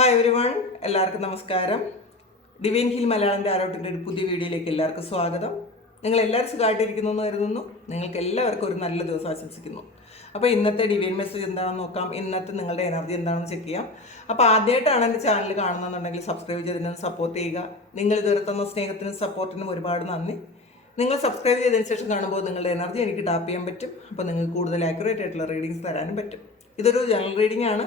Hi everyone, എല്ലാവർക്കും നമസ്കാരം. Divine hill മലയാളൻ്റെ ആരോട്ടിൻ്റെ ഒരു പുതിയ വീഡിയോയിലേക്ക് എല്ലാവർക്കും സ്വാഗതം. നിങ്ങൾ എല്ലാവരും സുഖമായിട്ടിരിക്കുന്നു എന്ന് കരുതുന്നു. നിങ്ങൾക്ക് എല്ലാവർക്കും ഒരു നല്ല ദിവസം ആശംസിക്കുന്നു. അപ്പോൾ ഇന്നത്തെ ഡിവൈൻ മെസ്സേജ് എന്താണെന്ന് നോക്കാം. ഇന്നത്തെ നിങ്ങളുടെ എനർജി എന്താണെന്ന് ചെക്ക് ചെയ്യാം. അപ്പോൾ ആദ്യമായിട്ടാണ് എൻ്റെ ചാനൽ കാണുന്നതെന്നുണ്ടെങ്കിൽ സബ്സ്ക്രൈബ് ചെയ്തതിന് സപ്പോർട്ട് ചെയ്യുക. നിങ്ങൾ ഇതുവരെ തന്ന സ്നേഹത്തിനും സപ്പോർട്ടിനും ഒരുപാട് നന്ദി. നിങ്ങൾ സബ്സ്ക്രൈബ് ചെയ്തതിന് ശേഷം കാണുമ്പോൾ നിങ്ങളുടെ എനർജി എനിക്ക് ടാപ്പ് ചെയ്യാൻ പറ്റും. അപ്പോൾ നിങ്ങൾക്ക് കൂടുതൽ ആക്യുറേറ്റ് ആയിട്ടുള്ള റീഡിങ്സ് തരാനും പറ്റും. ഇതൊരു ജനറൽ റീഡിംഗ് ആണ്,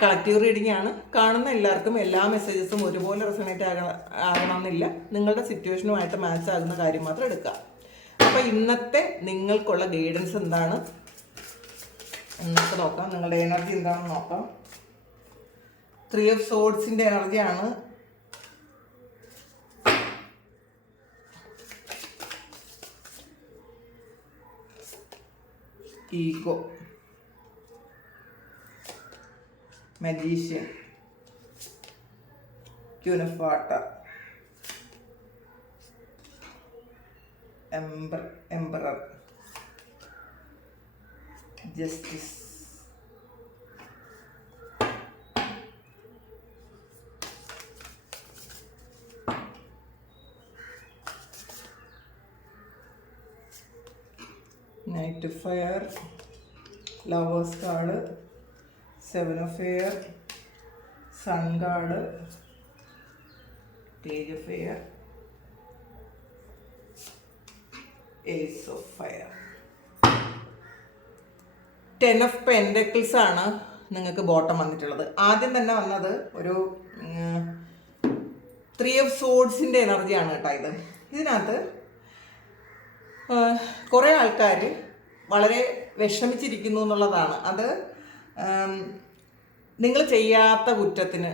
കളക്റ്റീവ് റീഡിംഗ് ആണ്. കാണുന്ന എല്ലാവർക്കും എല്ലാ മെസ്സേജസും ഒരുപോലെ റെസണേറ്റ് ആകണമെന്നില്ല. നിങ്ങളുടെ സിറ്റുവേഷനുമായിട്ട് മാച്ച് ആകുന്ന കാര്യം മാത്രം എടുക്കുക. അപ്പോൾ ഇന്നത്തെ നിങ്ങൾക്കുള്ള ഗൈഡൻസ് എന്താണ് എന്നൊക്കെ നോക്കാം. നിങ്ങളുടെ എനർജി എന്താണെന്ന് നോക്കാം. 3 of Swordsന്റെ എനർജിയാണ്. Ego, Magician, Queen of Water, Emperor, Justice, Knight of Fire, Lovers card, 7 of Air, Sun card, Page of Air, Ace of Fire. 10 of Pentacles ആണ് നിങ്ങൾക്ക് ബോട്ടം വന്നിട്ടുള്ളത്. ആദ്യം തന്നെ വന്നത് ഒരു 3 of Swordsന്റെ എനർജിയാണ് കേട്ടോ. ഇതിനകത്ത് കുറേ ആൾക്കാർ വളരെ വിഷമിച്ചിരിക്കുന്നു എന്നുള്ളതാണ്. അത് നിങ്ങൾ ചെയ്യാത്ത കുറ്റത്തിന്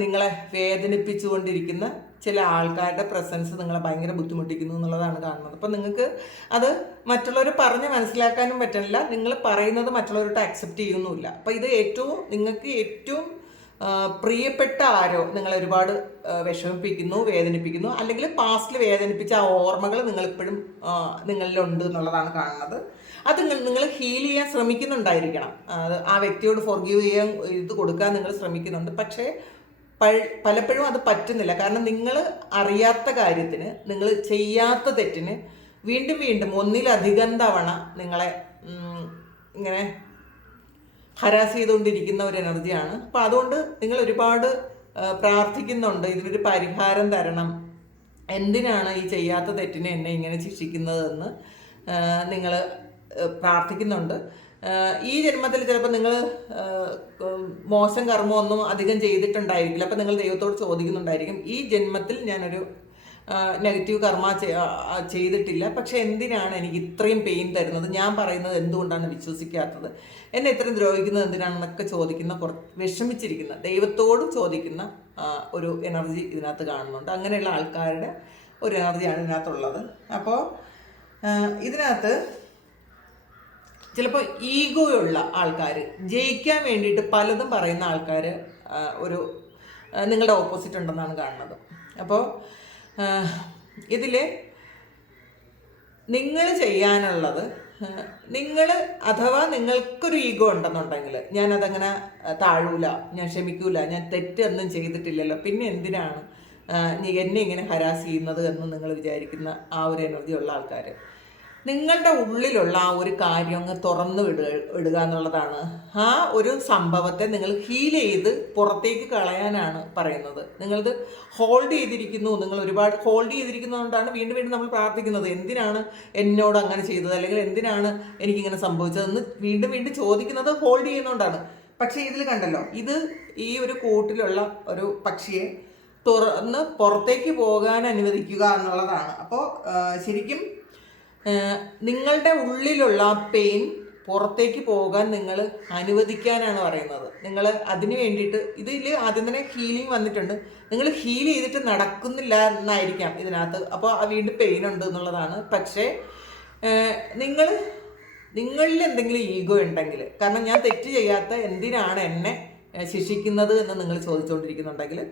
നിങ്ങളെ വേദനിപ്പിച്ചുകൊണ്ടിരിക്കുന്ന ചില ആൾക്കാരുടെ പ്രസൻസ് നിങ്ങളെ ഭയങ്കര ബുദ്ധിമുട്ടിക്കുന്നു എന്നുള്ളതാണ് കാണുന്നത്. അപ്പോൾ നിങ്ങൾക്ക് അത് മറ്റുള്ളവർ പറഞ്ഞ് മനസ്സിലാക്കാനും പറ്റുന്നില്ല. നിങ്ങൾ പറയുന്നത് മറ്റുള്ളവരോട്ട് അക്സെപ്റ്റ് ചെയ്യുന്നുമില്ല. അപ്പോൾ ഇത് നിങ്ങൾക്ക് ഏറ്റവും പ്രിയപ്പെട്ട ആരോ നിങ്ങളെ ഒരുപാട് വിഷമിപ്പിക്കുന്നു, വേദനിപ്പിക്കുന്നു, അല്ലെങ്കിൽ പാസ്റ്റിൽ വേദനിപ്പിച്ച ആ ഓർമ്മകൾ നിങ്ങളിപ്പോഴും നിങ്ങളിലുണ്ട് എന്നുള്ളതാണ് കാണുന്നത്. അത് നിങ്ങൾ ഹീൽ ചെയ്യാൻ ശ്രമിക്കുന്നുണ്ടായിരിക്കണം. ആ വ്യക്തിയോട് ഫോർഗീവ് ചെയ്യാൻ ഇത് കൊടുക്കാൻ നിങ്ങൾ ശ്രമിക്കുന്നുണ്ട്. പക്ഷേ പലപ്പോഴും അത് പറ്റുന്നില്ല. കാരണം നിങ്ങൾ അറിയാത്ത കാര്യത്തിന്, നിങ്ങൾ ചെയ്യാത്ത തെറ്റിന് വീണ്ടും വീണ്ടും ഒന്നിലധികം തവണ നിങ്ങളെ ഇങ്ങനെ ഹരാസ് ചെയ്തുകൊണ്ടിരിക്കുന്ന ഒരു എനർജിയാണ്. അപ്പോൾ അതുകൊണ്ട് നിങ്ങൾ ഒരുപാട് പ്രാർത്ഥിക്കുന്നുണ്ട്, ഇതിനൊരു പരിഹാരം തരണം, എന്തിനാണ് ഈ ചെയ്യാത്ത തെറ്റിനെ എന്നെ ഇങ്ങനെ ശിക്ഷിക്കുന്നതെന്ന് നിങ്ങൾ പ്രാർത്ഥിക്കുന്നുണ്ട്. ഈ ജന്മത്തിൽ ചിലപ്പോൾ നിങ്ങൾ മോശം കർമ്മമൊന്നും അധികം ചെയ്തിട്ടുണ്ടായിരിക്കില്ല. അപ്പോൾ നിങ്ങൾ ദൈവത്തോട് ചോദിക്കുന്നുണ്ടായിരിക്കും, ഈ ജന്മത്തിൽ ഞാനൊരു നെഗറ്റീവ് കർമ്മ ചെയ്തിട്ടില്ല, പക്ഷെ എന്തിനാണ് എനിക്ക് ഇത്രയും പെയിൻ തരുന്നത്, ഞാൻ പറയുന്നത് എന്തുകൊണ്ടാണ് വിശ്വസിക്കാത്തത്, എന്നെ ഇത്രയും ദ്രോഹിക്കുന്നത് എന്തിനാണെന്നൊക്കെ ചോദിക്കുന്ന, വിഷമിച്ചിരിക്കുന്ന, ദൈവത്തോട് ചോദിക്കുന്ന ഒരു എനർജി ഇതിനകത്ത് കാണുന്നുണ്ട്. അങ്ങനെയുള്ള ആൾക്കാരുടെ ഒരു എനർജിയാണ് ഇതിനകത്തുള്ളത്. അപ്പോൾ ഇതിനകത്ത് ചിലപ്പോൾ ഈഗോയുള്ള ആൾക്കാർ, ജയിക്കാൻ വേണ്ടിയിട്ട് പലതും പറയുന്ന ആൾക്കാർ ഒരു നിങ്ങളുടെ ഓപ്പോസിറ്റ് ഉണ്ടെന്നാണ് കാണുന്നത്. അപ്പോൾ ഇതിൽ നിങ്ങൾ ചെയ്യാനുള്ളത്, അഥവാ നിങ്ങൾക്കൊരു ഈഗോ ഉണ്ടെന്നുണ്ടെങ്കിൽ, ഞാനതങ്ങനെ താഴൂല, ഞാൻ ക്ഷമിക്കൂല, ഞാൻ തെറ്റൊന്നും ചെയ്തിട്ടില്ലല്ലോ, പിന്നെ എന്തിനാണ് എന്നെ ഇങ്ങനെ ഹരാസ് ചെയ്യുന്നത് എന്ന് നിങ്ങൾ വിചാരിക്കുന്ന ആ ഒരു എനർജി ഉള്ള ആൾക്കാർ, നിങ്ങളുടെ ഉള്ളിലുള്ള ആ ഒരു കാര്യം അങ്ങ് തുറന്നു വിടുക എന്നുള്ളതാണ്. ആ ഒരു സംഭവത്തെ നിങ്ങൾ ഹീൽ ചെയ്ത് പുറത്തേക്ക് കളയാനാണ് പറയുന്നത്. നിങ്ങളത് ഹോൾഡ് ചെയ്തിരിക്കുന്നു, നിങ്ങൾ ഒരുപാട് ഹോൾഡ് ചെയ്തിരിക്കുന്നതുകൊണ്ടാണ് വീണ്ടും വീണ്ടും നമ്മൾ പ്രാർത്ഥിക്കുന്നത്, എന്തിനാണ് എന്നോട് അങ്ങനെ ചെയ്തത്, അല്ലെങ്കിൽ എന്തിനാണ് എനിക്കിങ്ങനെ സംഭവിച്ചതെന്ന് വീണ്ടും വീണ്ടും ചോദിക്കുന്നത് ഹോൾഡ് ചെയ്യുന്നതുകൊണ്ടാണ്. പക്ഷേ ഇതിൽ കണ്ടല്ലോ, ഇത് ഈ ഒരു കൂട്ടിലുള്ള ഒരു പക്ഷിയെ തുറന്ന് പുറത്തേക്ക് പോകാൻ അനുവദിക്കുക എന്നുള്ളതാണ്. അപ്പോൾ ശരിക്കും നിങ്ങളുടെ ഉള്ളിലുള്ള പെയിൻ പുറത്തേക്ക് പോകാൻ നിങ്ങൾ അനുവദിക്കാനാണ് പറയുന്നത്. നിങ്ങൾ അതിന് വേണ്ടിയിട്ട് ഇതിൽ ആദ്യം തന്നെ ഹീലിംഗ് വന്നിട്ടുണ്ട്. നിങ്ങൾ ഹീൽ ചെയ്തിട്ട് നടക്കുന്നില്ല എന്നായിരിക്കാം ഇതിനകത്ത്. അപ്പോൾ വീണ്ടും പെയിൻ ഉണ്ട് എന്നുള്ളതാണ്. പക്ഷേ നിങ്ങളിൽ എന്തെങ്കിലും ഈഗോ ഉണ്ടെങ്കിൽ, കാരണം ഞാൻ തെറ്റ് ചെയ്യാത്ത എന്തിനാണ് എന്നെ ശിക്ഷിക്കുന്നത് എന്ന് നിങ്ങൾ ചോദിച്ചുകൊണ്ടിരിക്കുന്നുണ്ടെങ്കിൽ,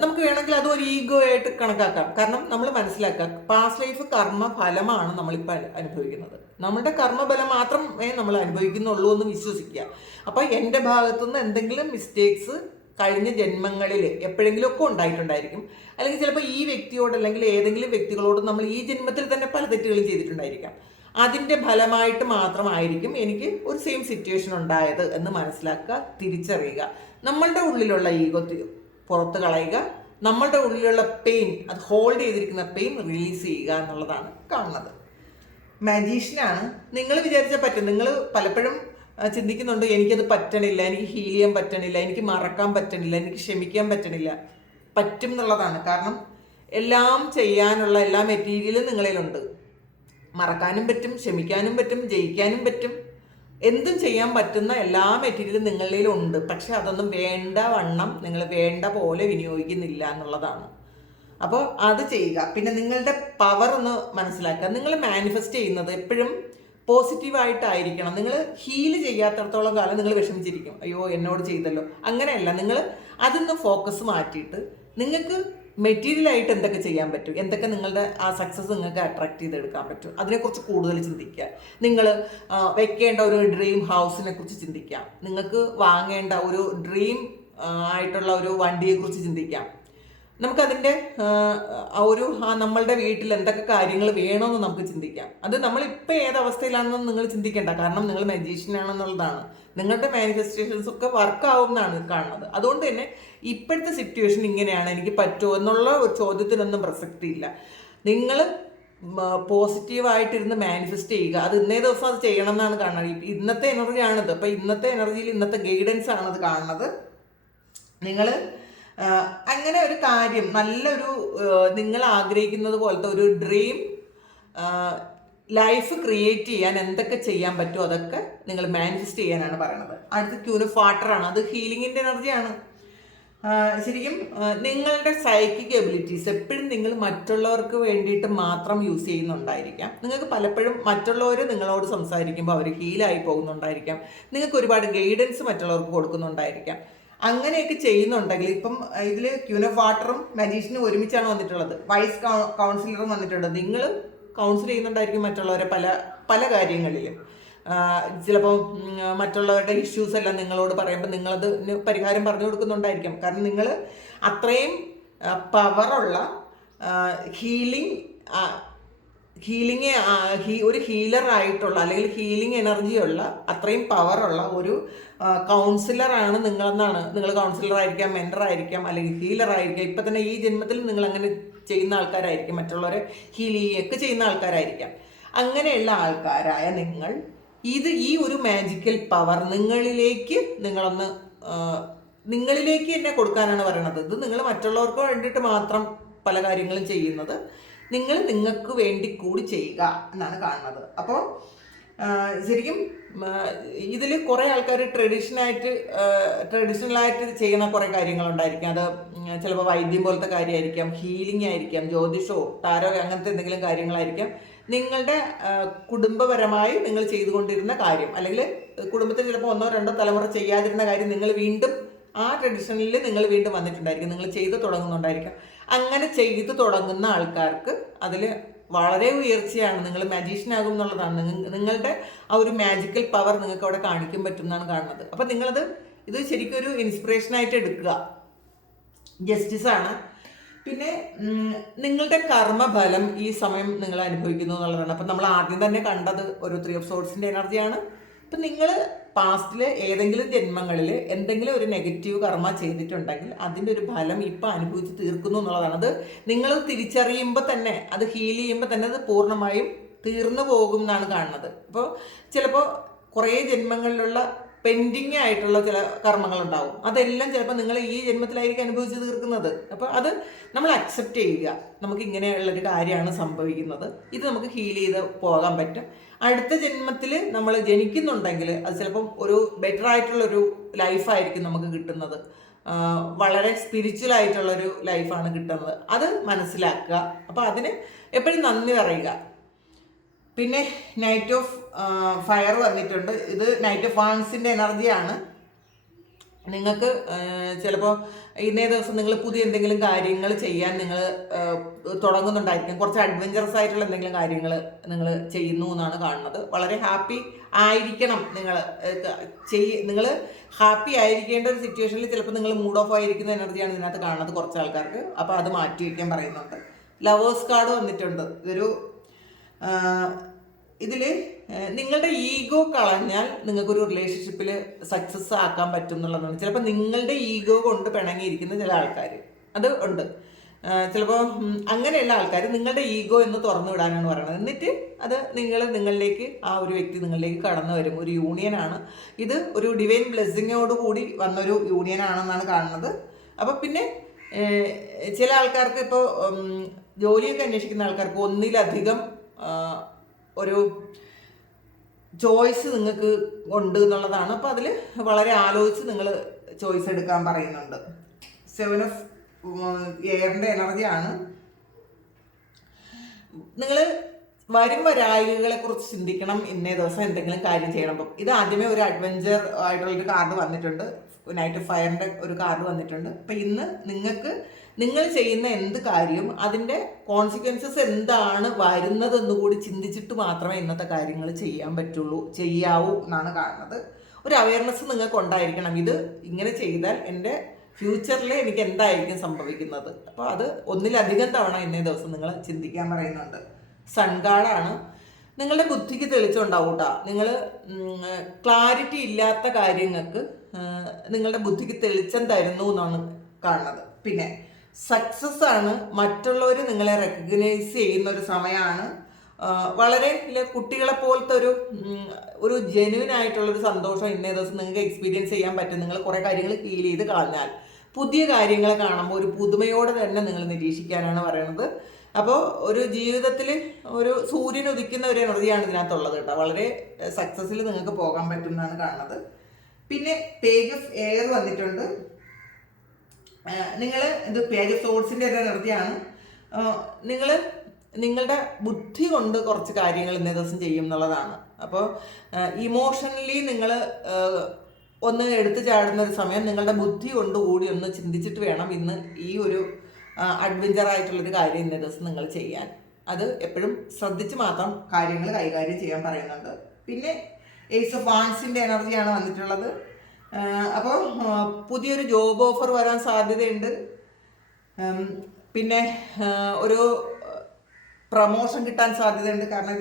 നമുക്ക് വേണമെങ്കിൽ അതും ഒരു ഈഗോ ആയിട്ട് കണക്കാക്കാം. കാരണം നമ്മൾ മനസ്സിലാക്കുക, പാസ്റ്റ് ലൈഫ് കർമ്മ ഫലമാണ് നമ്മളിപ്പോൾ അനുഭവിക്കുന്നത്. നമ്മളുടെ കർമ്മബലം മാത്രമേ നമ്മൾ അനുഭവിക്കുന്നുള്ളൂ എന്ന് വിശ്വസിക്കുക. അപ്പോൾ എൻ്റെ ഭാഗത്തുനിന്ന് എന്തെങ്കിലും മിസ്റ്റേക്സ് കഴിഞ്ഞ ജന്മങ്ങളിൽ എപ്പോഴെങ്കിലും ഒക്കെ ഉണ്ടായിട്ടുണ്ടായിരിക്കും. അല്ലെങ്കിൽ ചിലപ്പോൾ ഈ വ്യക്തിയോട് അല്ലെങ്കിൽ ഏതെങ്കിലും വ്യക്തികളോട് നമ്മൾ ഈ ജന്മത്തിൽ തന്നെ പല തെറ്റുകളും ചെയ്തിട്ടുണ്ടായിരിക്കാം. അതിൻ്റെ ഫലമായിട്ട് മാത്രമായിരിക്കും എനിക്ക് ഒരു സെയിം സിറ്റുവേഷൻ ഉണ്ടായത് എന്ന് മനസ്സിലാക്കുക, തിരിച്ചറിയുക. നമ്മളുടെ ഉള്ളിലുള്ള ഈഗോ പുറത്ത് കളയുക, നമ്മളുടെ ഉള്ളിലുള്ള പെയിൻ, അത് ഹോൾഡ് ചെയ്തിരിക്കുന്ന പെയിൻ റിലീസ് ചെയ്യുക എന്നുള്ളതാണ് കാണുന്നത്. മാജീഷ്യനാണ്. നിങ്ങൾ വിചാരിച്ചാൽ പറ്റും. നിങ്ങൾ പലപ്പോഴും ചിന്തിക്കുന്നുണ്ട്, എനിക്കത് പറ്റണില്ല, എനിക്ക് ഹീൽ ചെയ്യാൻ പറ്റണില്ല, എനിക്ക് മറക്കാൻ പറ്റണില്ല, എനിക്ക് ക്ഷമിക്കാൻ പറ്റണില്ല. പറ്റും എന്നുള്ളതാണ്. കാരണം എല്ലാം ചെയ്യാനുള്ള എല്ലാ മെറ്റീരിയലും നിങ്ങളിലുണ്ട്. മറക്കാനും പറ്റും, ക്ഷമിക്കാനും പറ്റും, ജയിക്കാനും പറ്റും. എന്തും ചെയ്യാൻ പറ്റുന്ന എല്ലാ മെറ്റീരിയലും നിങ്ങളിലുണ്ട്. പക്ഷെ അതൊന്നും വേണ്ട വണ്ണം നിങ്ങൾ വേണ്ട പോലെ വിനിയോഗിക്കുന്നില്ല എന്നുള്ളതാണ്. അപ്പോൾ അത് ചെയ്യുക. പിന്നെ നിങ്ങളുടെ പവർ ഒന്ന് മനസ്സിലാക്കുക. നിങ്ങൾ മാനിഫെസ്റ്റ് ചെയ്യുന്നത് എപ്പോഴും പോസിറ്റീവായിട്ടായിരിക്കണം. നിങ്ങൾ ഹീല് ചെയ്യാത്തടത്തോളം കാലം നിങ്ങൾ വിഷമിച്ചിരിക്കും, അയ്യോ എന്നോട് ചെയ്തല്ലോ. അങ്ങനെയല്ല, നിങ്ങൾ അതിന്ന് ഫോക്കസ് മാറ്റിയിട്ട് നിങ്ങൾക്ക് മെറ്റീരിയലായിട്ട് എന്തൊക്കെ ചെയ്യാൻ പറ്റും, എന്തൊക്കെ നിങ്ങളുടെ ആ സക്സസ് നിങ്ങൾക്ക് അട്രാക്ട് ചെയ്തെടുക്കാൻ പറ്റും, അതിനെക്കുറിച്ച് കൂടുതൽ ചിന്തിക്കുക. നിങ്ങൾ വെക്കേണ്ട ഒരു ഡ്രീം ഹൗസിനെ കുറിച്ച് ചിന്തിക്കാം. നിങ്ങൾക്ക് വാങ്ങേണ്ട ഒരു ഡ്രീം ആയിട്ടുള്ള ഒരു വണ്ടിയെക്കുറിച്ച് ചിന്തിക്കാം. നമുക്കതിൻ്റെ നമ്മളുടെ വീട്ടിൽ എന്തൊക്കെ കാര്യങ്ങൾ വേണമെന്ന് നമുക്ക് ചിന്തിക്കാം. അത് നമ്മളിപ്പോൾ ഏതവസ്ഥയിലാണെന്ന് നിങ്ങൾ ചിന്തിക്കേണ്ട. കാരണം നിങ്ങൾ മജീഷ്യനാണെന്നുള്ളതാണ്. നിങ്ങളുടെ മാനിഫെസ്റ്റേഷൻസ് ഒക്കെ വർക്കാവും എന്നാണ് കാണുന്നത്. അതുകൊണ്ട് തന്നെ ഇപ്പോഴത്തെ സിറ്റുവേഷൻ ഇങ്ങനെയാണ്, എനിക്ക് പറ്റുമോ എന്നുള്ള ഒരു ചോദ്യത്തിനൊന്നും പ്രസക്തിയില്ല. നിങ്ങൾ പോസിറ്റീവായിട്ടിരുന്ന് മാനിഫെസ്റ്റ് ചെയ്യുക. അത് ഇന്നേ ദിവസം അത് ചെയ്യണം എന്നാണ് കാണുന്നത്. ഇന്നത്തെ എനർജിയാണിത്. അപ്പോൾ ഇന്നത്തെ എനർജിയിൽ ഇന്നത്തെ ഗൈഡൻസ് ആണത് കാണുന്നത്. നിങ്ങൾ അങ്ങനെ ഒരു കാര്യം, നല്ലൊരു നിങ്ങൾ ആഗ്രഹിക്കുന്നത് പോലത്തെ ഒരു ഡ്രീം ലൈഫ് ക്രിയേറ്റ് ചെയ്യാൻ എന്തൊക്കെ ചെയ്യാൻ പറ്റുമോ അതൊക്കെ നിങ്ങൾ മാനിഫെസ്റ്റ് ചെയ്യാനാണ് പറയണത്. അടുത്ത ക്യൂൻ ഓഫ് വാട്ടറാണ്. അത് ഹീലിങ്ങിൻ്റെ എനർജിയാണ്. ശരിക്കും നിങ്ങളുടെ സൈക്കിക് എബിലിറ്റീസ് എപ്പോഴും നിങ്ങൾ മറ്റുള്ളവർക്ക് വേണ്ടിയിട്ട് മാത്രം യൂസ് ചെയ്യുന്നുണ്ടായിരിക്കാം. നിങ്ങൾക്ക് പലപ്പോഴും മറ്റുള്ളവർ നിങ്ങളോട് സംസാരിക്കുമ്പോൾ അവർ ഹീലായി പോകുന്നുണ്ടായിരിക്കാം. നിങ്ങൾക്ക് ഒരുപാട് ഗൈഡൻസ് മറ്റുള്ളവർക്ക് കൊടുക്കുന്നുണ്ടായിരിക്കാം. അങ്ങനെയൊക്കെ ചെയ്യുന്നുണ്ടെങ്കിൽ, ഇപ്പം ഇതിൽ ക്യൂൻ ഓഫ് വാട്ടറും മജീഷ്യനും ഒരുമിച്ചാണ് വന്നിട്ടുള്ളത്. വൈസ് കൗൺസിലറും വന്നിട്ടുണ്ട്. നിങ്ങൾ കൗൺസിൽ ചെയ്യുന്നുണ്ടായിരിക്കും മറ്റുള്ളവരെ പല പല കാര്യങ്ങളിലും. ചിലപ്പോൾ മറ്റുള്ളവരുടെ ഇഷ്യൂസ് എല്ലാം നിങ്ങളോട് പറയുമ്പോൾ നിങ്ങളത് പരിഹാരം പറഞ്ഞു കൊടുക്കുന്നുണ്ടായിരിക്കാം. കാരണം നിങ്ങൾ അത്രയും പവറുള്ള ഒരു ഹീലറായിട്ടുള്ള അല്ലെങ്കിൽ ഹീലിംഗ് എനർജിയുള്ള അത്രയും പവറുള്ള ഒരു കൗൺസിലറാണ് നിങ്ങളെന്നാണ്. നിങ്ങൾ കൗൺസിലറായിരിക്കാം, മെൻറ്ററായിരിക്കാം, അല്ലെങ്കിൽ ഹീലറായിരിക്കാം. ഇപ്പം തന്നെ ഈ ജന്മത്തിൽ നിങ്ങൾ അങ്ങനെ ചെയ്യുന്ന ആൾക്കാരായിരിക്കും. മറ്റുള്ളവരെ ഹീൽ ചെയ്യുകയൊക്കെ ചെയ്യുന്ന ആൾക്കാരായിരിക്കാം. അങ്ങനെയുള്ള ആൾക്കാരായ നിങ്ങൾ ഈ ഒരു മാജിക്കൽ പവർ നിങ്ങളിലേക്ക് തന്നെ കൊടുക്കാനാണ് പറയണത്. ഇത് നിങ്ങൾ മറ്റുള്ളവർക്ക് വേണ്ടിയിട്ട് മാത്രം പല കാര്യങ്ങളും ചെയ്യുന്നത് നിങ്ങൾ നിങ്ങൾക്ക് വേണ്ടി കൂടി ചെയ്യുക എന്നാണ് കാണുന്നത്. അപ്പോൾ ശരിക്കും ഇതിൽ കുറേ ആൾക്കാർ ട്രഡീഷണലായിട്ട് ചെയ്യുന്ന കുറേ കാര്യങ്ങളുണ്ടായിരിക്കും. അത് ചിലപ്പോൾ വൈദ്യം പോലത്തെ കാര്യമായിരിക്കാം, ഹീലിംഗ് ആയിരിക്കാം, ജ്യോതിഷോ ടാരോ അങ്ങനത്തെ എന്തെങ്കിലും കാര്യങ്ങളായിരിക്കാം. നിങ്ങളുടെ കുടുംബപരമായി നിങ്ങൾ ചെയ്തുകൊണ്ടിരുന്ന കാര്യം, അല്ലെങ്കിൽ കുടുംബത്തിൽ ചിലപ്പോൾ 1-2 തലമുറ ചെയ്യാതിരുന്ന കാര്യം നിങ്ങൾ വീണ്ടും ആ ട്രഡീഷനിൽ നിങ്ങൾ വീണ്ടും വന്നിട്ടുണ്ടായിരിക്കും, നിങ്ങൾ ചെയ്തു തുടങ്ങുന്നുണ്ടായിരിക്കാം. അങ്ങനെ ചെയ്തു തുടങ്ങുന്ന ആൾക്കാർക്ക് അതിൽ വളരെ ഉയർച്ചയാണ്. നിങ്ങൾ മജീഷ്യനാകും എന്നുള്ളതാണ്. നിങ്ങളുടെ ആ ഒരു മാജിക്കൽ പവർ നിങ്ങൾക്ക് അവിടെ കാണിക്കാൻ പറ്റും എന്നാണ് കാണുന്നത്. അപ്പം ഇത് ശരിക്കും ഒരു ഇൻസ്പിറേഷനായിട്ട് എടുക്കുക. ജസ്റ്റിസാണ്. പിന്നെ നിങ്ങളുടെ കർമ്മഫലം ഈ സമയം നിങ്ങൾ അനുഭവിക്കുന്നു എന്നുള്ളതാണ്. അപ്പം നമ്മൾ ആദ്യം തന്നെ കണ്ടത് ഒരു 3 ഓഫ് സോർഡ്സിൻ്റെ എനർജിയാണ്. ഇപ്പം നിങ്ങൾ പാസ്റ്റിൽ ഏതെങ്കിലും ജന്മങ്ങളിൽ എന്തെങ്കിലും ഒരു നെഗറ്റീവ് കർമ്മ ചെയ്തിട്ടുണ്ടെങ്കിൽ അതിൻ്റെ ഒരു ഫലം ഇപ്പം അനുഭവിച്ച് തീർക്കുന്നു എന്നുള്ളതാണ്. അത് നിങ്ങൾ തിരിച്ചറിയുമ്പോൾ തന്നെ, അത് ഹീൽ ചെയ്യുമ്പോൾ തന്നെ അത് പൂർണ്ണമായും തീർന്നു പോകും എന്നാണ് കാണുന്നത്. അപ്പോൾ ചിലപ്പോൾ കുറേ ജന്മങ്ങളിലുള്ള പെൻഡിങ് ആയിട്ടുള്ള ചില കർമ്മങ്ങളുണ്ടാവും. അതെല്ലാം ചിലപ്പോൾ നിങ്ങൾ ഈ ജന്മത്തിലായിരിക്കും അനുഭവിച്ച് തീർക്കുന്നത്. അപ്പോൾ അത് നമ്മൾ അക്സെപ്റ്റ് ചെയ്യുക. നമുക്ക് ഇങ്ങനെയുള്ളൊരു കാര്യമാണ് സംഭവിക്കുന്നത്, ഇത് നമുക്ക് ഹീൽ ചെയ്ത് പോകാൻ പറ്റും. അടുത്ത ജന്മത്തിൽ നമ്മൾ ജനിക്കുന്നുണ്ടെങ്കിൽ അത് ചിലപ്പം ഒരു ബെറ്റർ ആയിട്ടുള്ളൊരു ലൈഫായിരിക്കും നമുക്ക് കിട്ടുന്നത്. വളരെ സ്പിരിച്വൽ ആയിട്ടുള്ളൊരു ലൈഫാണ് കിട്ടുന്നത്. അത് മനസ്സിലാക്കുക. അപ്പോൾ അതിന് എപ്പോഴും നന്ദി പറയുക. പിന്നെ നൈറ്റ് ഓഫ് ഫയർ വന്നിട്ടുണ്ട്. ഇത് നൈറ്റ് ഓഫ് വാൺസിൻ്റെ എനർജിയാണ്. നിങ്ങൾക്ക് ചിലപ്പോൾ ഇന്നേ ദിവസം നിങ്ങൾ പുതിയ എന്തെങ്കിലും കാര്യങ്ങൾ ചെയ്യാൻ നിങ്ങൾ തുടങ്ങുന്നുണ്ടായിരിക്കും. കുറച്ച് അഡ്വഞ്ചറസ് ആയിട്ടുള്ള എന്തെങ്കിലും കാര്യങ്ങൾ നിങ്ങൾ ചെയ്യുന്നു എന്നാണ് കാണുന്നത്. വളരെ ഹാപ്പി ആയിരിക്കണം നിങ്ങൾ ഹാപ്പി ആയിരിക്കേണ്ട ഒരു സിറ്റുവേഷനിൽ ചിലപ്പോൾ നിങ്ങൾ മൂഡ് ഓഫ് ആയിരിക്കുന്ന എനർജിയാണ് ഇതിനകത്ത് കാണുന്നത് കുറച്ച് ആൾക്കാർക്ക്. അപ്പോൾ അത് മാറ്റി വയ്ക്കാൻ പറയുന്നുണ്ട്. ലവേഴ്സ് കാർഡ് വന്നിട്ടുണ്ട്. ഇതിൽ നിങ്ങളുടെ ഈഗോ കളഞ്ഞാൽ നിങ്ങൾക്കൊരു റിലേഷൻഷിപ്പിൽ സക്സസ് ആക്കാൻ പറ്റും എന്നുള്ളതാണ്. ചിലപ്പോൾ നിങ്ങളുടെ ഈഗോ കൊണ്ട് പിണങ്ങിയിരിക്കുന്ന ചില ആൾക്കാർ അത് ഉണ്ട്. ചിലപ്പോൾ അങ്ങനെയുള്ള ആൾക്കാർ നിങ്ങളുടെ ഈഗോ എന്ന് തുറന്നു വിടാനാണ് പറയുന്നത്. എന്നിട്ട് അത് നിങ്ങളിലേക്ക് ആ ഒരു വ്യക്തി നിങ്ങളിലേക്ക് കടന്നു വരും. ഒരു യൂണിയനാണ് ഇത്. ഒരു ഡിവൈൻ ബ്ലെസ്സിങ്ങോടുകൂടി വന്നൊരു യൂണിയനാണെന്നാണ് കാണുന്നത്. അപ്പോൾ പിന്നെ ചില ആൾക്കാർക്ക് ഇപ്പോൾ ജോലിയൊക്കെ അന്വേഷിക്കുന്ന ആൾക്കാർക്ക് ഒന്നിലധികം ഒരു ചോയ്സ് നിങ്ങൾക്ക് ഉണ്ട് എന്നുള്ളതാണ്. അപ്പോൾ അതിൽ വളരെ ആലോചിച്ച് നിങ്ങൾ ചോയ്സ് എടുക്കാൻ പറയുന്നുണ്ട്. 7 ഓഫ് എയറിൻ്റെ എനർജിയാണ്. നിങ്ങൾ വരും വരായികളെ കുറിച്ച് ചിന്തിക്കണം. ഇന്നേ ദിവസം എന്തെങ്കിലും കാര്യം ചെയ്യണം. അപ്പം ഇത് ആദ്യമേ ഒരു അഡ്വഞ്ചർ ആയിട്ടുള്ളൊരു കാർഡ് വന്നിട്ടുണ്ട്. നൈറ്റ് ഓഫ് ഫയറിൻ്റെ ഒരു കാർഡ് വന്നിട്ടുണ്ട്. അപ്പം ഇന്ന് നിങ്ങൾ ചെയ്യുന്ന എന്ത് കാര്യവും അതിൻ്റെ കോൺസിക്വൻസസ് എന്താണ് വരുന്നതെന്ന് കൂടി ചിന്തിച്ചിട്ട് മാത്രമേ ഇന്നത്തെ കാര്യങ്ങൾ ചെയ്യാവൂ എന്നാണ് കാണുന്നത്. ഒരു അവയർനെസ് നിങ്ങൾക്ക് ഉണ്ടായിരിക്കണം. ഇത് ഇങ്ങനെ ചെയ്താൽ എൻ്റെ ഫ്യൂച്ചറിൽ എനിക്ക് എന്തായിരിക്കും സംഭവിക്കുന്നത്. അപ്പോൾ അത് ഒന്നിലധികം തവണ ഇന്നേ ദിവസം നിങ്ങൾ ചിന്തിക്കാൻ പറയുന്നുണ്ട്. സൺകാർഡാണ്. നിങ്ങളുടെ ബുദ്ധിക്ക് തെളിച്ചുണ്ടാവും കേട്ടോ. നിങ്ങൾ ക്ലാരിറ്റി ഇല്ലാത്ത കാര്യങ്ങൾക്ക് നിങ്ങളുടെ ബുദ്ധിക്ക് തെളിച്ചം തരുന്നു എന്നാണ് കാണുന്നത്. പിന്നെ സക്സസ് ആണ്. മറ്റുള്ളവർ നിങ്ങളെ റെക്കഗ്നൈസ് ചെയ്യുന്ന ഒരു സമയമാണ്. വളരെ കുട്ടികളെ പോലത്തെ ഒരു ജെന്യൂൻ ആയിട്ടുള്ളൊരു സന്തോഷം ഇന്നേ ദിവസം നിങ്ങൾക്ക് എക്സ്പീരിയൻസ് ചെയ്യാൻ പറ്റും. നിങ്ങൾ കുറേ കാര്യങ്ങൾ ഫീൽ ചെയ്ത് കളഞ്ഞാൽ പുതിയ കാര്യങ്ങൾ കാണുമ്പോൾ ഒരു പുതുമയോടെ തന്നെ നിങ്ങൾ നിരീക്ഷിക്കാനാണ് പറയുന്നത്. അപ്പോൾ ഒരു ജീവിതത്തിൽ ഒരു സൂര്യൻ ഉദിക്കുന്ന ഒരു എനർജിയാണ് ഇതിനകത്തുള്ളത് കേട്ടോ. വളരെ സക്സസ്സിൽ നിങ്ങൾക്ക് പോകാൻ പറ്റും എന്നാണ് കാണുന്നത്. പിന്നെ പേജ് ഓഫ് എയർ വന്നിട്ടുണ്ട്. ഇത് പേജ് ഓഫ് സോഴ്സിൻ്റെ ഒരു എനർജിയാണ്. നിങ്ങളുടെ ബുദ്ധി കൊണ്ട് കുറച്ച് കാര്യങ്ങൾ ഇന്നേ ദിവസം ചെയ്യും എന്നുള്ളതാണ്. അപ്പോൾ ഇമോഷണലി നിങ്ങൾ ഒന്ന് എടുത്തു ചാടുന്ന ഒരു സമയം നിങ്ങളുടെ ബുദ്ധി കൊണ്ട് കൂടി ഒന്ന് ചിന്തിച്ചിട്ട് വേണം ഇന്ന് ഈ ഒരു അഡ്വഞ്ചർ ആയിട്ടുള്ളൊരു കാര്യം ഇന്നേ ദിവസം നിങ്ങൾ ചെയ്യാൻ. അത് എപ്പോഴും ശ്രദ്ധിച്ച് മാത്രം കാര്യങ്ങൾ കൈകാര്യം ചെയ്യാൻ പറയുന്നുണ്ട്. പിന്നെ ഏസ് ഓഫ് വാൻസിൻ്റെ എനർജിയാണ് വന്നിട്ടുള്ളത്. അപ്പോൾ പുതിയൊരു ജോബ് ഓഫർ വരാൻ സാധ്യതയുണ്ട്. പിന്നെ ഒരു പ്രമോഷൻ കിട്ടാൻ സാധ്യതയുണ്ട്. കാരണം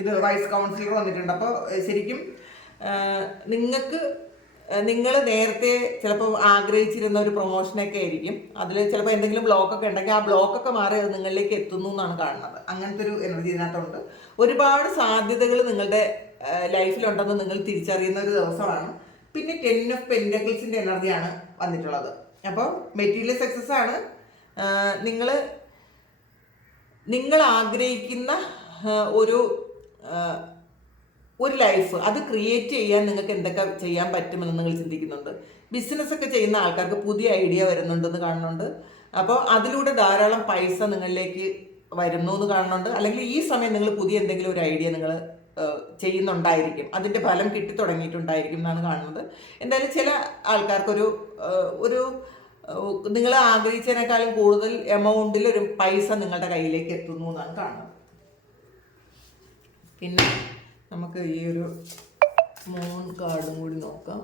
ഇത് വൈസ് കൗൺസിലർ വന്നിട്ടുണ്ട്. അപ്പോൾ ശരിക്കും നിങ്ങൾ നേരത്തെ ചിലപ്പോൾ ആഗ്രഹിച്ചിരുന്ന ഒരു പ്രൊമോഷനൊക്കെ ആയിരിക്കും. അതിൽ ചിലപ്പോൾ എന്തെങ്കിലും ബ്ലോക്കൊക്കെ ഉണ്ടെങ്കിൽ ആ ബ്ലോക്കൊക്കെ മാറി അത് നിങ്ങളിലേക്ക് എത്തുന്നു എന്നാണ് കാണുന്നത്. അങ്ങനത്തെ ഒരു എനർജി ഇതിനകത്തുണ്ട്. ഒരുപാട് സാധ്യതകൾ നിങ്ങളുടെ ലൈഫിലുണ്ടെന്ന് നിങ്ങൾ തിരിച്ചറിയുന്ന ഒരു ദിവസമാണ്. പിന്നെ 10 ഓഫ് പെന്റക്കിൾസിൻ്റെ എനർജിയാണ് വന്നിട്ടുള്ളത്. അപ്പോൾ മെറ്റീരിയൽ സക്സസ് ആണ്. നിങ്ങൾ ആഗ്രഹിക്കുന്ന ഒരു ലൈഫ് അത് ക്രിയേറ്റ് ചെയ്യാൻ നിങ്ങൾക്ക് എന്തൊക്കെ ചെയ്യാൻ പറ്റുമെന്ന് നിങ്ങൾ ചിന്തിക്കുന്നുണ്ട്. ബിസിനസ്സൊക്കെ ചെയ്യുന്ന ആൾക്കാർക്ക് പുതിയ ഐഡിയ വരുന്നുണ്ടെന്ന് കാണുന്നുണ്ട്. അപ്പോൾ അതിലൂടെ ധാരാളം പൈസ നിങ്ങളിലേക്ക് വരുന്നു എന്ന് കാണുന്നുണ്ട്. അല്ലെങ്കിൽ ഈ സമയം നിങ്ങൾ പുതിയ എന്തെങ്കിലും ഒരു ഐഡിയ നിങ്ങൾ ചെയ്യുന്നുണ്ടായിരിക്കും. അതിൻ്റെ ഫലം കിട്ടി തുടങ്ങിയിട്ടുണ്ടായിരിക്കും എന്നാണ് കാണുന്നത്. എന്തായാലും ചില ആൾക്കാർക്കൊരു നിങ്ങൾ ആഗ്രഹിച്ചതിനേക്കാളും കൂടുതൽ എമൗണ്ടിൽ ഒരു പൈസ നിങ്ങളുടെ കയ്യിലേക്ക് എത്തുന്നു എന്നാണ് കാണുന്നത്. പിന്നെ നമുക്ക് ഈ ഒരു 3 കാർഡും കൂടി നോക്കാം.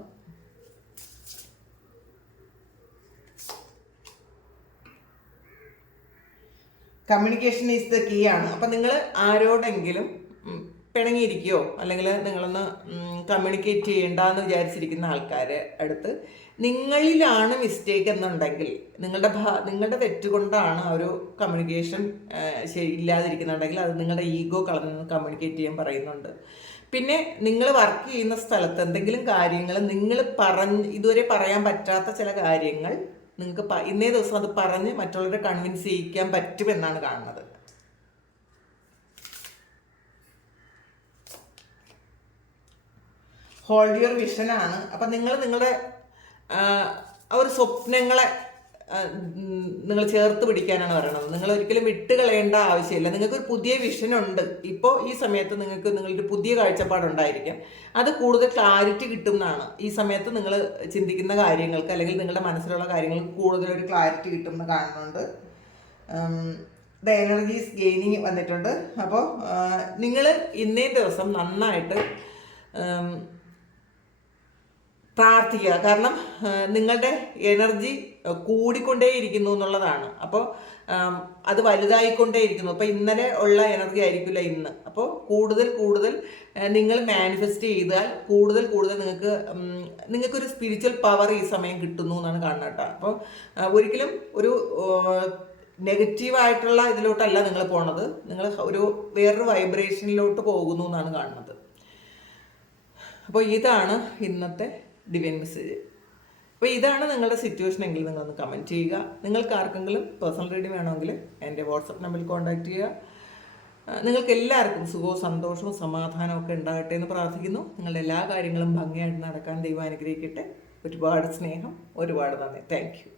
കമ്മ്യൂണിക്കേഷൻ ഈസ് ദ കീ ആണ്. അപ്പം നിങ്ങൾ ആരോടെങ്കിലും പിണങ്ങിയിരിക്കുകയോ അല്ലെങ്കിൽ നിങ്ങളൊന്ന് കമ്മ്യൂണിക്കേറ്റ് ചെയ്യേണ്ടെന്ന് വിചാരിച്ചിരിക്കുന്ന ആൾക്കാരെ അടുത്ത് നിങ്ങളിലാണ് മിസ്റ്റേക്ക് എന്നുണ്ടെങ്കിൽ നിങ്ങളുടെ തെറ്റുകൊണ്ടാണ് ആ ഒരു കമ്മ്യൂണിക്കേഷൻ ഇല്ലാതിരിക്കുന്നുണ്ടെങ്കിൽ അത് നിങ്ങളുടെ ഈഗോ കളഞ്ഞ് കമ്മ്യൂണിക്കേറ്റ് ചെയ്യാൻ പറയുന്നുണ്ട്. പിന്നെ നിങ്ങൾ വർക്ക് ചെയ്യുന്ന സ്ഥലത്ത് എന്തെങ്കിലും കാര്യങ്ങൾ നിങ്ങൾ ഇതുവരെ പറയാൻ പറ്റാത്ത ചില കാര്യങ്ങൾ നിങ്ങൾക്ക് ഇന്നേ ദിവസം അത് പറഞ്ഞ് മറ്റുള്ളവരെ കൺവിൻസ് ചെയ്യിക്കാൻ പറ്റുമെന്നാണ് കാണുന്നത്. ഹോൾഡ് യുവർ വിഷനാണ്. അപ്പം നിങ്ങൾ നിങ്ങളുടെ ഒരു സ്വപ്നങ്ങളെ നിങ്ങൾ ചേർത്ത് പിടിക്കാനാണ് പറയുന്നത്. നിങ്ങൾ ഒരിക്കലും വിട്ട് കളയേണ്ട ആവശ്യമില്ല. നിങ്ങൾക്കൊരു പുതിയ വിഷനുണ്ട്. ഇപ്പോൾ ഈ സമയത്ത് നിങ്ങൾക്ക് നിങ്ങളൊരു പുതിയ കാഴ്ചപ്പാടുണ്ടായിരിക്കും. അത് കൂടുതൽ ക്ലാരിറ്റി കിട്ടുന്നതാണ്. ഈ സമയത്ത് നിങ്ങൾ ചിന്തിക്കുന്ന കാര്യങ്ങൾക്ക് അല്ലെങ്കിൽ നിങ്ങളുടെ മനസ്സിലുള്ള കാര്യങ്ങൾക്ക് കൂടുതലൊരു ക്ലാരിറ്റി കിട്ടുമെന്ന് കാണുന്നുണ്ട്. ദ എനർജീസ് ഗെയിനിങ് വന്നിട്ടുണ്ട്. അപ്പോൾ നിങ്ങൾ ഇന്നേ ദിവസം നന്നായിട്ട് പ്രാർത്ഥിക്കുക. കാരണം നിങ്ങളുടെ എനർജി കൂടിക്കൊണ്ടേയിരിക്കുന്നു എന്നുള്ളതാണ്. അപ്പോൾ അത് വലുതായിക്കൊണ്ടേയിരിക്കുന്നു. അപ്പോൾ ഇന്നലെ ഉള്ള എനർജി ആയിരിക്കില്ല ഇന്ന്. അപ്പോൾ കൂടുതൽ നിങ്ങൾ മാനിഫെസ്റ്റ് ചെയ്താൽ കൂടുതൽ നിങ്ങൾക്കൊരു സ്പിരിച്വൽ പവർ ഈ സമയം കിട്ടുന്നു എന്നാണ് കാണുന്നത് കേട്ടോ. അപ്പോൾ ഒരിക്കലും ഒരു നെഗറ്റീവായിട്ടുള്ള ഇതിലോട്ടല്ല നിങ്ങൾ പോണത്. നിങ്ങൾ ഒരു വേറൊരു വൈബ്രേഷനിലോട്ട് പോകുന്നു എന്നാണ് കാണുന്നത്. അപ്പോൾ ഇതാണ് ഇന്നത്തെ ഡിവൈൻ മെസ്സേജ്. അപ്പോൾ ഇതാണ് നിങ്ങളുടെ സിറ്റുവേഷൻ എങ്കിൽ നിങ്ങളൊന്ന് കമൻറ്റ് ചെയ്യുക. നിങ്ങൾക്ക് ആർക്കെങ്കിലും പേഴ്സണൽ റീഡിംഗ് വേണമെങ്കിൽ എൻ്റെ വാട്സപ്പ് നമ്പറിൽ കോൺടാക്റ്റ് ചെയ്യുക. നിങ്ങൾക്ക് എല്ലാവർക്കും സുഖവും സന്തോഷവും സമാധാനവും ഒക്കെ ഉണ്ടാകട്ടെ എന്ന് പ്രാർത്ഥിക്കുന്നു. നിങ്ങളുടെ എല്ലാ കാര്യങ്ങളും ഭംഗിയായിട്ട് നടക്കാൻ ദൈവം അനുഗ്രഹിക്കട്ടെ. ഒരുപാട് സ്നേഹം, ഒരുപാട് നന്ദി. Thank you.